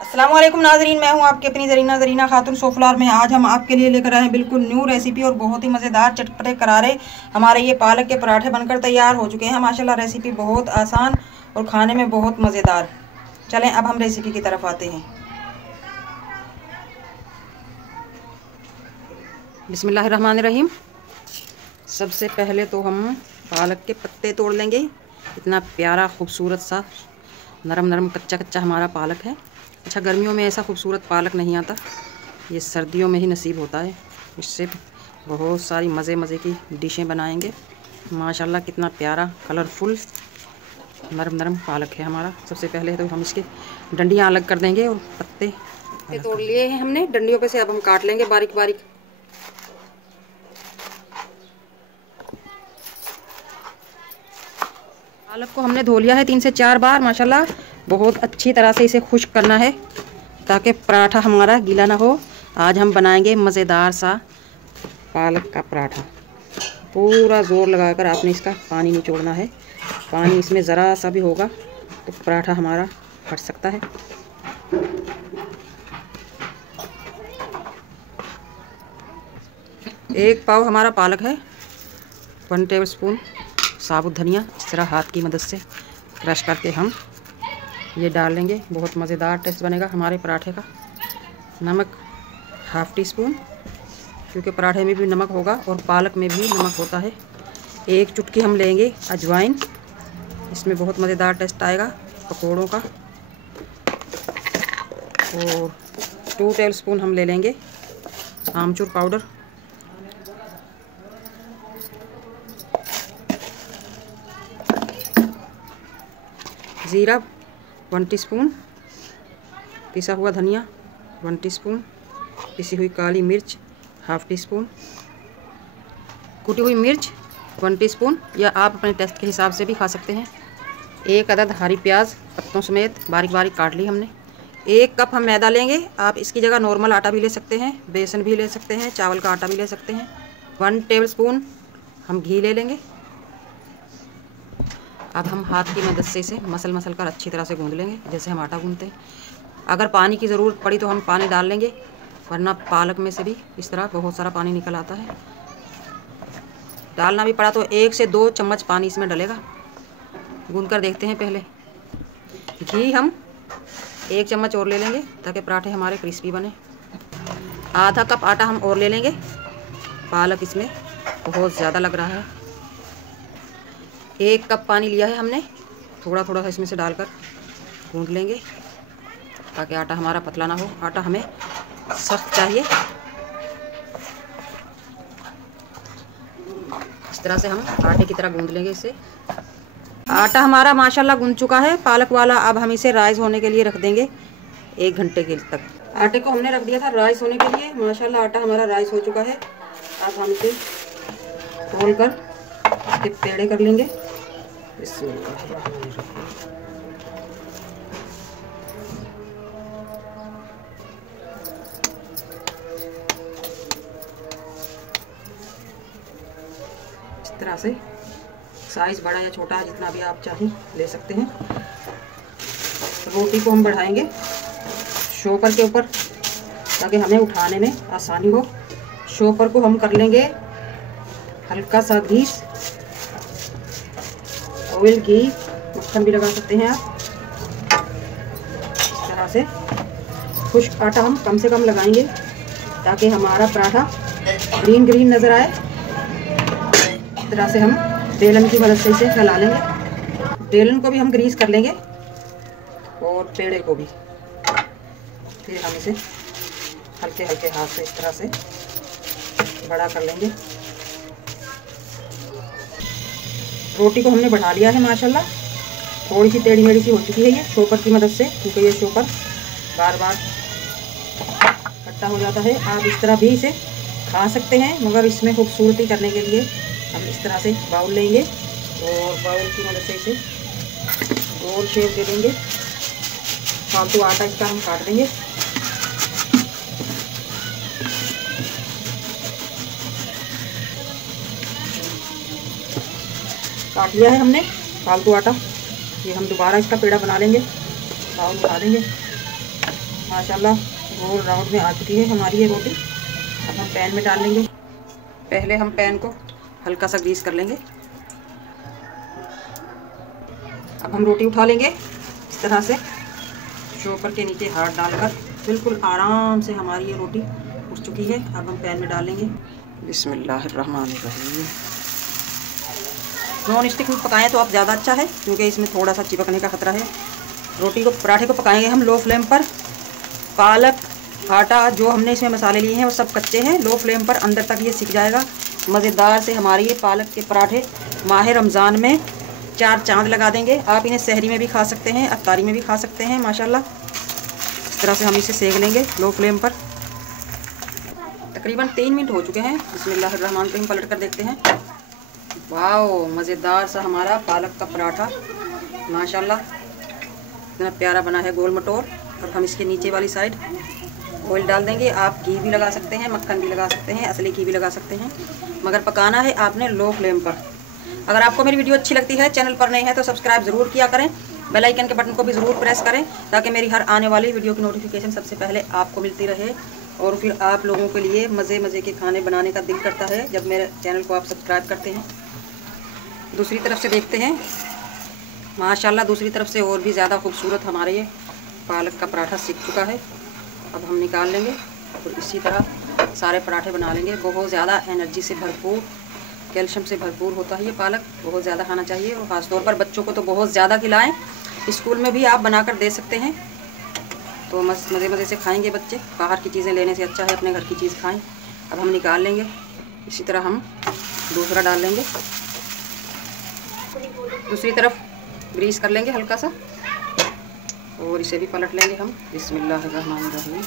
अस्सलाम वालेकुम नाजरीन, मैं हूं आपकी अपनी जरीना खातून सोफलार में। आज हम आपके लिए लेकर आए हैं बिल्कुल न्यू रेसिपी और बहुत ही मज़ेदार चटपटे करारे हमारे ये पालक के पराठे बनकर तैयार हो चुके हैं। माशाल्लाह रेसिपी बहुत आसान और खाने में बहुत मज़ेदार। चलें अब हम रेसिपी की तरफ आते हैं। बिस्मिल्लाहिर्रहमानिर्रहीम। सबसे पहले तो हम पालक के पत्ते तोड़ लेंगे। इतना प्यारा खूबसूरत सा नरम नरम कच्चा कच्चा हमारा पालक है। अच्छा, गर्मियों में ऐसा खूबसूरत पालक नहीं आता, ये सर्दियों में ही नसीब होता है। इससे बहुत सारी मज़े मज़े की डिशें बनाएंगे। माशाल्लाह कितना प्यारा कलरफुल नरम नरम पालक है हमारा। सबसे पहले तो हम इसके डंडियाँ अलग कर देंगे और पत्ते तोड़ लिए हैं हमने डंडियों पे से। अब हम काट लेंगे बारीक बारीक। पालक को हमने धो लिया है 3 से 4 बार। माशाल्लाह बहुत अच्छी तरह से इसे खुश्क करना है ताकि पराठा हमारा गीला ना हो। आज हम बनाएंगे मज़ेदार सा पालक का पराठा। पूरा ज़ोर लगाकर आपने इसका पानी निचोड़ना है। पानी इसमें ज़रा सा भी होगा तो पराठा हमारा फट सकता है। एक पाव हमारा पालक है। 1 टेबलस्पून साबुत धनिया इस तरह हाथ की मदद से क्रश करके हम ये डाल लेंगे। बहुत मज़ेदार टेस्ट बनेगा हमारे पराठे का। नमक 1/2 टीस्पून, क्योंकि पराठे में भी नमक होगा और पालक में भी नमक होता है। 1 चुटकी हम लेंगे अजवाइन, इसमें बहुत मज़ेदार टेस्ट आएगा पकौड़ों का। और 2 टेबलस्पून हम ले लेंगे आमचूर पाउडर। ज़ीरा 1 टीस्पून, पिसा हुआ धनिया 1 टीस्पून, पिसी हुई काली मिर्च 1/2 टीस्पून, कुटी हुई मिर्च 1 टीस्पून, या आप अपने टेस्ट के हिसाब से भी खा सकते हैं। 1 अदद हरी प्याज पत्तों समेत बारीक बारीक काट ली हमने। 1 कप हम मैदा लेंगे। आप इसकी जगह नॉर्मल आटा भी ले सकते हैं, बेसन भी ले सकते हैं, चावल का आटा भी ले सकते हैं। 1 टेबलस्पून हम घी ले लेंगे। अब हम हाथ की मदद से इसे मसल कर अच्छी तरह से गूंद लेंगे जैसे हम आटा गूंदते हैं। अगर पानी की ज़रूरत पड़ी तो हम पानी डाल लेंगे, वरना पालक में से भी इस तरह बहुत सारा पानी निकल आता है। डालना भी पड़ा तो 1 से 2 चम्मच पानी इसमें डलेगा। गूंद कर देखते हैं पहले। घी हम 1 चम्मच और ले लेंगे ताकि पराठे हमारे क्रिस्पी बने। आधा कप आटा हम और ले लेंगे। पालक इसमें बहुत ज़्यादा लग रहा है। 1 कप पानी लिया है हमने, थोड़ा थोड़ा इसमें से डालकर गूंद लेंगे ताकि आटा हमारा पतला ना हो। आटा हमें सख्त चाहिए। इस तरह से हम आटे की तरह गूंद लेंगे इसे। आटा हमारा माशाल्लाह गूंद चुका है पालक वाला। अब हम इसे राइस होने के लिए रख देंगे 1 घंटे के तक। आटे को हमने रख दिया था राइस होने के लिए। माशाल्लाह आटा हमारा राइस हो चुका है। अब हम इसे खोल कर इसके पेड़े कर लेंगे। इस तरह से साइज बड़ा या छोटा जितना भी आप चाहें ले सकते हैं। रोटी को हम बढ़ाएंगे शॉपर के ऊपर ताकि हमें उठाने में आसानी हो। शॉपर को हम कर लेंगे हल्का सा ग्रीस, ऑयल, घी, मक्खन भी लगा सकते हैं आप। इस तरह से खुश्क आटा हम कम से कम लगाएंगे ताकि हमारा पराठा ग्रीन ग्रीन नज़र आए। इस तरह से हम बेलन की मदद से इसे फैला लेंगे। बेलन को भी हम ग्रीस कर लेंगे और पेड़े को भी। फिर हम इसे हल्के हल्के हाथ से इस तरह से बड़ा कर लेंगे। रोटी को हमने बढ़ा लिया है माशाल्लाह। थोड़ी सी टेढ़ी मेढ़ी सी हो चुकी है ये शॉपर की मदद से, क्योंकि ये शॉपर बार बार कट्टा हो जाता है। आप इस तरह भी इसे खा सकते हैं, मगर इसमें खूबसूरती करने के लिए हम इस तरह से बाउल लेंगे और बाउल की मदद से इसे गोल शेप दे देंगे। फालतू आटा इसका हम काट देंगे। काट लिया है हमने फालतू आटा। ये हम दोबारा इसका पेड़ा बना लेंगे, बाउल उठा देंगे। माशाल्लाह गोल राउंड में आ चुकी है हमारी ये रोटी। अब हम पैन में डाल लेंगे। पहले हम पैन को हल्का सा ग्रीस कर लेंगे। अब हम रोटी उठा लेंगे इस तरह से, चॉपर के नीचे हाथ डालकर। बिल्कुल आराम से हमारी ये रोटी उठ चुकी है। अब हम पैन में डालेंगे। बिस्मिल्लाहिर्रहमानिर्रहीम। नॉन स्टिक में पकाएं तो आप ज़्यादा अच्छा है, क्योंकि इसमें थोड़ा सा चिपकने का खतरा है। रोटी को, पराठे को पकाएंगे हम लो फ्लेम पर। पालक, आटा जो हमने इसमें मसाले लिए हैं वो सब कच्चे हैं। लो फ्लेम पर अंदर तक ये सिक जाएगा। मज़ेदार से हमारी ये पालक के पराठे माह रमज़ान में 4 चांद लगा देंगे। आप इन्हें सहरी में भी खा सकते हैं, अफ्तारी में भी खा सकते हैं। माशाल्लाह इस तरह से हम इसे सेक लेंगे लो फ्लेम पर। तकरीबन 3 मिनट हो चुके हैं। बिस्मिल्लाहिर्रहमानिर्रहीम पलट कर देखते हैं। वाओ, मज़ेदार सा हमारा पालक का पराठा माशाल्लाह इतना प्यारा बना है, गोल मटोल। और हम इसके नीचे वाली साइड ऑयल डाल देंगे। आप घी भी लगा सकते हैं, मक्खन भी लगा सकते हैं, असली घी भी लगा सकते हैं, मगर पकाना है आपने लो फ्लेम पर। अगर आपको मेरी वीडियो अच्छी लगती है, चैनल पर नए हैं तो सब्सक्राइब ज़रूर किया करें। बेल आइकन के बटन को भी ज़रूर प्रेस करें, ताकि मेरी हर आने वाली वीडियो की नोटिफिकेशन सबसे पहले आपको मिलती रहे। और फिर आप लोगों के लिए मज़े के खाने बनाने का दिल करता है जब मेरे चैनल को आप सब्सक्राइब करते हैं। दूसरी तरफ से देखते हैं। माशाल्लाह दूसरी तरफ से और भी ज़्यादा खूबसूरत हमारे ये पालक का पराठा सीख चुका है। अब हम निकाल लेंगे और इसी तरह सारे पराठे बना लेंगे। बहुत ज़्यादा एनर्जी से भरपूर, कैल्शियम से भरपूर होता है ये पालक। बहुत ज़्यादा खाना चाहिए, और ख़ासतौर पर बच्चों को तो बहुत ज़्यादा खिलाएं। स्कूल में भी आप बनाकर दे सकते हैं, तो मज़े से खाएंगे बच्चे। बाहर की चीज़ें लेने से अच्छा है अपने घर की चीज़ खाएं। अब हम निकाल लेंगे। इसी तरह हम दूसरा डाल लेंगे। दूसरी तरफ ग्रीस कर लेंगे हल्का सा, और इसे भी पलट लेंगे हम। बिस्मिल्लाहिर्रहमानिर्रहीम।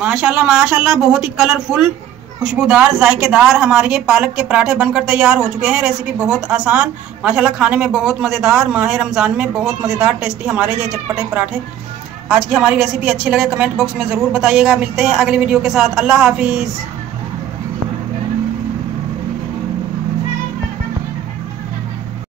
माशाल्लाह माशाल्लाह बहुत ही कलरफुल, खुशबूदार, जायकेदार हमारे ये पालक के पराठे बनकर तैयार हो चुके हैं। रेसिपी बहुत आसान, माशाल्लाह खाने में बहुत मज़ेदार। माह रमज़ान में बहुत मज़ेदार टेस्टी हमारे ये चटपटे पराठे। आज की हमारी रेसिपी अच्छी लगे कमेंट बॉक्स में ज़रूर बताइएगा। मिलते हैं अगली वीडियो के साथ। अल्लाह हाफिज़।